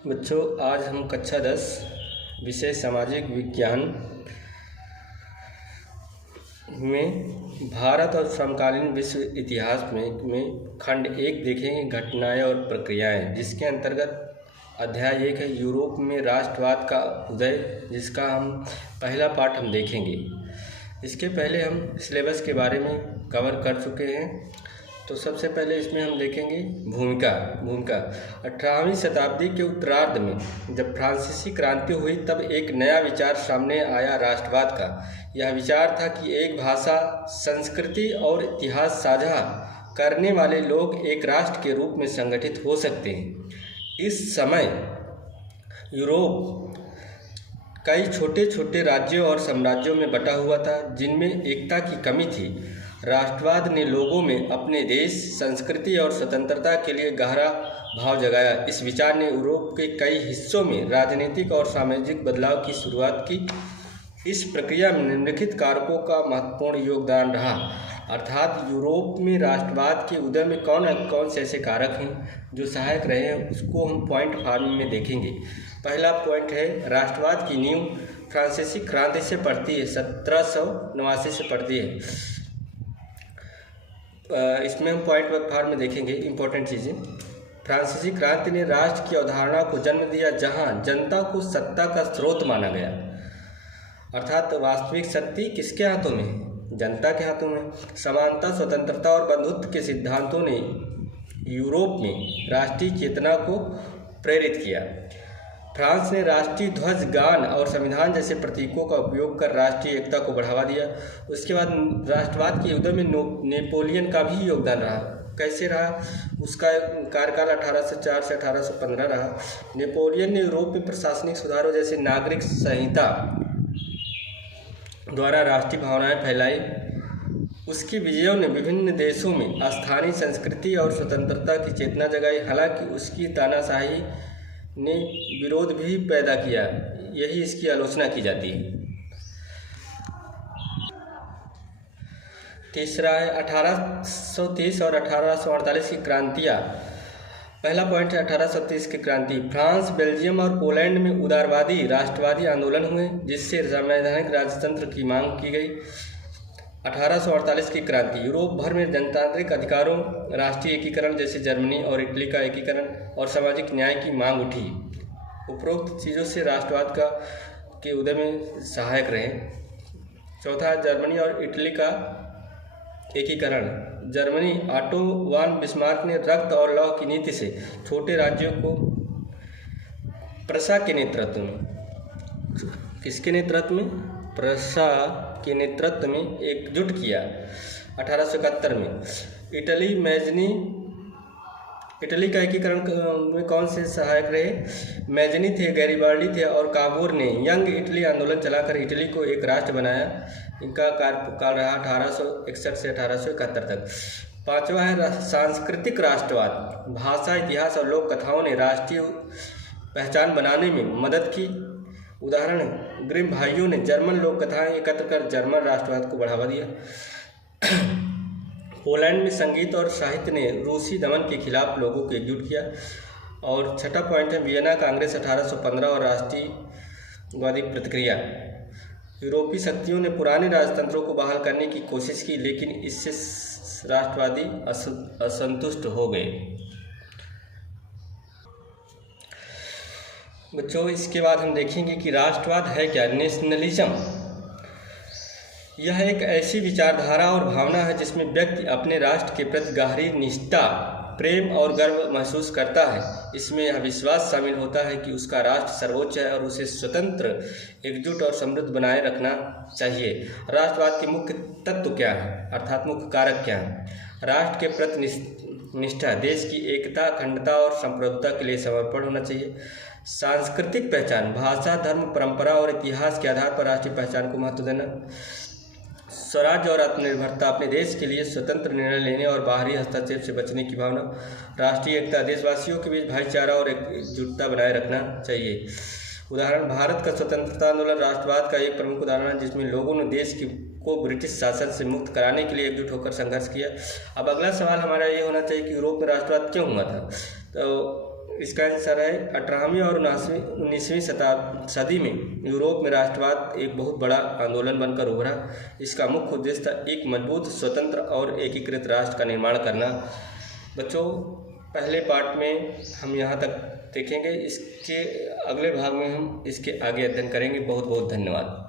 बच्चों, आज हम कक्षा 10 विषय सामाजिक विज्ञान में भारत और समकालीन विश्व इतिहास में खंड 1 देखेंगे, घटनाएं और प्रक्रियाएं, जिसके अंतर्गत अध्याय 1 है यूरोप में राष्ट्रवाद का उदय, जिसका हम पहला पाठ हम देखेंगे। इसके पहले हम सिलेबस के बारे में कवर कर चुके हैं। तो सबसे पहले इसमें हम देखेंगे भूमिका। 18वीं शताब्दी के उत्तरार्ध में जब फ्रांसीसी क्रांति हुई, तब एक नया विचार सामने आया राष्ट्रवाद का। यह विचार था कि एक भाषा, संस्कृति और इतिहास साझा करने वाले लोग एक राष्ट्र के रूप में संगठित हो सकते हैं। इस समय यूरोप कई छोटे छोटे राज्यों और साम्राज्यों में बटा हुआ था, जिनमें एकता की कमी थी। राष्ट्रवाद ने लोगों में अपने देश, संस्कृति और स्वतंत्रता के लिए गहरा भाव जगाया। इस विचार ने यूरोप के कई हिस्सों में राजनीतिक और सामाजिक बदलाव की शुरुआत की। इस प्रक्रिया में निम्नलिखित कारकों का महत्वपूर्ण योगदान रहा, अर्थात यूरोप में राष्ट्रवाद के उदय में कौन से ऐसे कारक हैं जो सहायक रहे हैं, उसको हम पॉइंट फार्म में देखेंगे। पहला पॉइंट है राष्ट्रवाद की नींव फ्रांसीसी क्रांति से पड़ती है, 1789 से पड़ती है। इसमें हम पॉइंट फार्म में देखेंगे इंपॉर्टेंट चीज़ें। फ्रांसीसी क्रांति ने राष्ट्र की अवधारणा को जन्म दिया, जहां जनता को सत्ता का स्रोत माना गया, अर्थात वास्तविक शक्ति किसके हाथों में है? जनता के हाथों में। समानता, स्वतंत्रता और बंधुत्व के सिद्धांतों ने यूरोप में राष्ट्रीय चेतना को प्रेरित किया। फ्रांस ने राष्ट्रीय ध्वज, गान और संविधान जैसे प्रतीकों का उपयोग कर राष्ट्रीय एकता को बढ़ावा दिया। उसके बाद राष्ट्रवाद के उदय में नेपोलियन का भी योगदान रहा। कैसे रहा? उसका कार्यकाल 1804 से 1815 रहा। नेपोलियन ने यूरोप में प्रशासनिक सुधारों जैसे नागरिक संहिता द्वारा राष्ट्रीय भावनाएं फैलाई। उसकी विजयों ने विभिन्न देशों में स्थानीय संस्कृति और स्वतंत्रता की चेतना जगाई। हालांकि उसकी तानाशाही ने विरोध भी पैदा किया, यही इसकी आलोचना की जाती है। तीसरा है 1830 और 1848 की क्रांतियाँ। पहला पॉइंट है 1830 की क्रांति। फ्रांस, बेल्जियम और पोलैंड में उदारवादी राष्ट्रवादी आंदोलन हुए, जिससे संवैधानिक राजतंत्र की मांग की गई। 1848 की क्रांति। यूरोप भर में जनतांत्रिक अधिकारों, राष्ट्रीय एकीकरण जैसे जर्मनी और इटली का एकीकरण और सामाजिक न्याय की मांग उठी। उपरोक्त चीज़ों से राष्ट्रवाद के उदय में सहायक रहे। चौथा, जर्मनी और इटली का एकीकरण। जर्मनी, ऑटो वान बिस्मार्क ने रक्त और लौह की नीति से छोटे राज्यों को प्रशा के नेतृत्व में, किसके नेतृत्व में? प्रशा के नेतृत्व में एकजुट किया। 1871 में इटली का एकीकरण में कौन से सहायक रहे? मैजनी थे, गैरिबाल्डी थे और काबूर ने यंग इटली आंदोलन चलाकर इटली को एक राष्ट्र बनाया। इनका कार्यकाल रहा 1861 से 1871 तक। पांचवा है सांस्कृतिक राष्ट्रवाद। भाषा, इतिहास और लोक कथाओं ने राष्ट्रीय पहचान बनाने में मदद की। उदाहरण, ग्रिम भाइयों ने जर्मन लोक कथाएं एकत्र कर जर्मन राष्ट्रवाद को बढ़ावा दिया। पोलैंड में संगीत और साहित्य ने रूसी दमन के खिलाफ लोगों को एकजुट किया। और छठा पॉइंट है वियना कांग्रेस 1815 और राष्ट्रीयवादी प्रतिक्रिया। यूरोपीय शक्तियों ने पुराने राजतंत्रों को बहाल करने की कोशिश की, लेकिन इससे राष्ट्रवादी असंतुष्ट हो गए। बच्चों, इसके बाद हम देखेंगे कि राष्ट्रवाद है क्या। नेशनलिज्म यह एक ऐसी विचारधारा और भावना है जिसमें व्यक्ति अपने राष्ट्र के प्रति गहरी निष्ठा, प्रेम और गर्व महसूस करता है। इसमें यह विश्वास शामिल होता है कि उसका राष्ट्र सर्वोच्च है और उसे स्वतंत्र, एकजुट और समृद्ध बनाए रखना चाहिए। राष्ट्रवाद के मुख्य तत्व क्या है, अर्थात मुख्य कारक क्या है? राष्ट्र के प्रति निष्ठा, देश की एकता, अखंडता और संप्रभुता के लिए समर्पण होना चाहिए। सांस्कृतिक पहचान, भाषा, धर्म, परंपरा और इतिहास के आधार पर राष्ट्रीय पहचान को महत्व देना। स्वराज्य और आत्मनिर्भरता, अपने देश के लिए स्वतंत्र निर्णय लेने और बाहरी हस्तक्षेप से बचने की भावना। राष्ट्रीय एकता, देशवासियों के बीच भाईचारा और एकजुटता बनाए रखना चाहिए। उदाहरण, भारत का स्वतंत्रता आंदोलन राष्ट्रवाद का एक प्रमुख उदाहरण है, जिसमें लोगों ने देश को ब्रिटिश शासन से मुक्त कराने के लिए एकजुट होकर संघर्ष किया। अब अगला सवाल हमारा ये होना चाहिए कि यूरोप में राष्ट्रवाद क्यों हुआ था। तो इसका आंसर है 18वीं और 19वीं सदी में यूरोप में राष्ट्रवाद एक बहुत बड़ा आंदोलन बनकर उभरा। इसका मुख्य उद्देश्य था एक मजबूत, स्वतंत्र और एकीकृत राष्ट्र का निर्माण करना। बच्चों, पहले पार्ट में हम यहाँ तक देखेंगे, इसके अगले भाग में हम इसके आगे अध्ययन करेंगे। बहुत बहुत धन्यवाद।